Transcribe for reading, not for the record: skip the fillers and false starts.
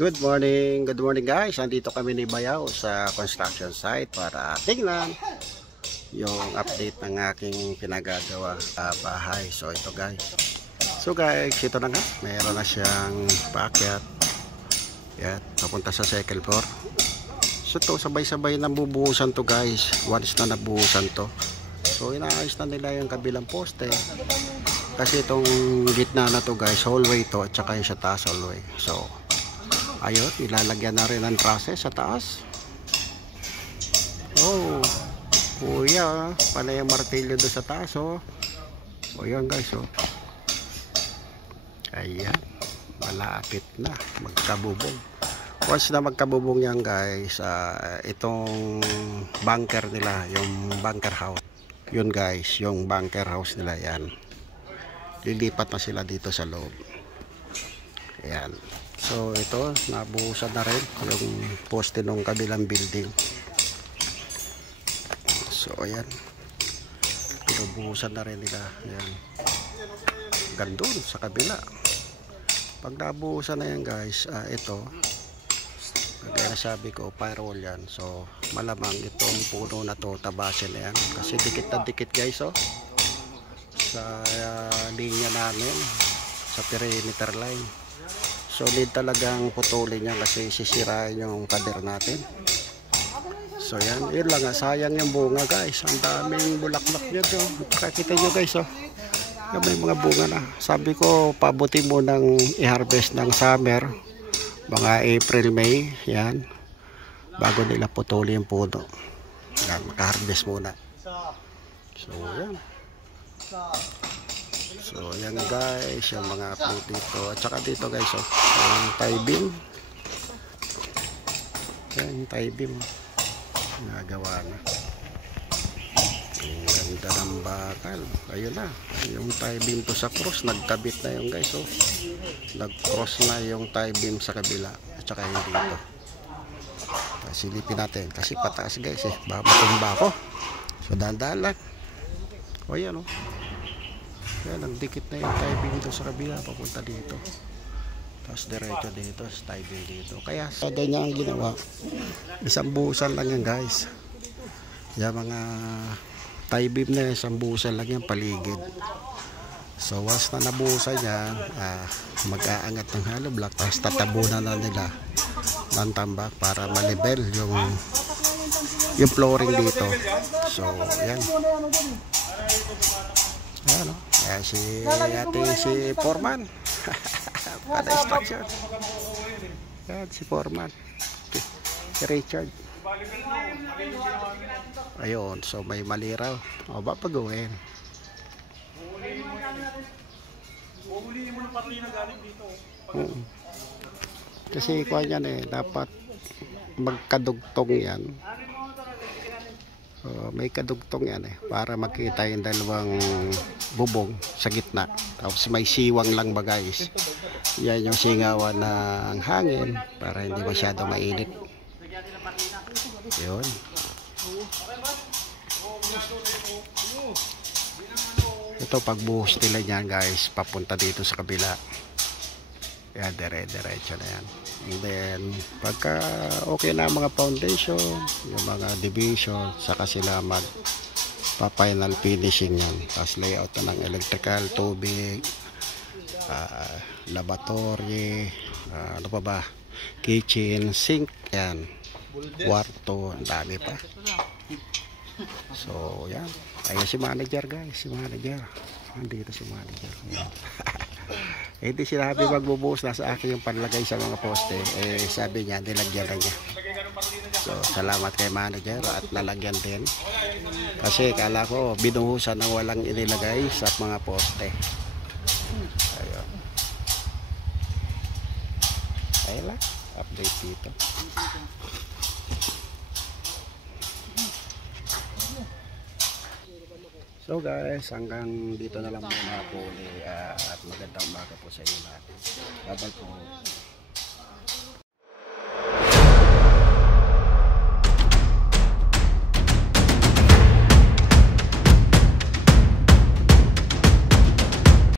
Good morning guys. Andito kami ni Bayaw sa construction site para tingnan yung update ng aking pinagagawa sa bahay. So ito guys. So guys, ito na nga. Meron na siyang paakyat. Yan, papunta sa second floor. So to sabay-sabay na bubuhusan to guys. Once na nabuhusan to. So inaayos na nila yung kabilang poste. Kasi itong gitna na to guys, hallway to at saka yung sa taas hallway. So ayun, ilalagyan na rin ang process sa taas. Oh, kuya, pala yung martilyo doon sa taas. Oh, o yan guys. Oh, ayan, malapit na magkabubong. Once na magkabubong yan guys, itong bunker nila, yung bunker house, yun guys, yung bunker house nila yan, lilipat na sila dito sa loob. Ayan. So ito, nabuhusan na rin yung poste ng kabilang building. So ayan, pinubuhusan na rin nila. Ayan, gandun sa kabila. Pag nabuhusan na yan guys, ito, kaya nasabi ko, firewall yan. So malamang itong puno na to, tabasin na yan. Kasi dikit na dikit guys, oh, sa linya namin, sa perimeter line. So need talagang putulin niya kasi sisirain yung pader natin. So yan, yun lang nga, sayang yung bunga guys. Ang daming bulaklak niya to. Kakita nyo guys, oh, yung may mga bunga na. Sabi ko, pabuti mo nang i-harvest ng summer, mga April, May, yan, bago nila putulin yung puno. Yan, maka-harvest muna. So yan. So yan guys, yung mga upload dito. At saka dito guys, oh, yung tie beam. Yan, yung tie beam nagawa na. Ang ganda ng bakal. Ayun na, yung tie beam to sa cross, nagkabit na yung guys, oh. Nag-cross na yung tie beam sa kabila. At saka yung dito. Silipin natin kasi pataas guys, eh, babatumba ako. So dahan-dahan lang. O yan, oh. Yan, nagdikit na yung tie beam dito sa kabila, papunta dito. Tapos diretso dito, tie beam dito. Kaya sa ganyan ang ginawa, isang buhusan lang yan guys. Yung mga tie beam na isang buhusan lang yan paligid. So once na nabuhusan yan, mag-aangat ng hollow block, tapos tatabunan na nila ng tambak para malibel yung flooring dito. So yan. Ayan, oh. Ayan si Foreman. Pada instruction. Ayan si Foreman. Si Richard. Ayun, so may mali raw. O ba pag-uwin? Kasi kuha yan eh, dapat magkadugtong yan. May kadugtong yan eh, para makita yung dalawang bubong sa gitna. Tapos may siwang lang ba guys, yan yung singawan ng hangin para hindi masyado mainit. Yun. Ito pagbuhos nila yan guys, papunta dito sa kabila. Yan, dire-diretso na yan. And then pagka okay na mga foundation, yung mga division, saka sila mag pa-final finishing yan. Tapos layout na ng electrical, tubig, laboratory, ano pa ba, kitchen, sink, yan, kwarto, ang dami pa. So yan, ayun si manager guys, si manager, nandito si manager. Hindi sinabi magbubuhos, nasa akin yung panlagay sa mga poste. Eh sabi niya, nilagyan na niya. So salamat kay manager at nalagyan din. Kasi kala ko binuhusan ng walang inilagay sa mga poste. Ayun. Ayun lang, update dito. So guys, hanggang dito na lang muna po at magandang umaga po sa inyo lahat. Bye-bye po.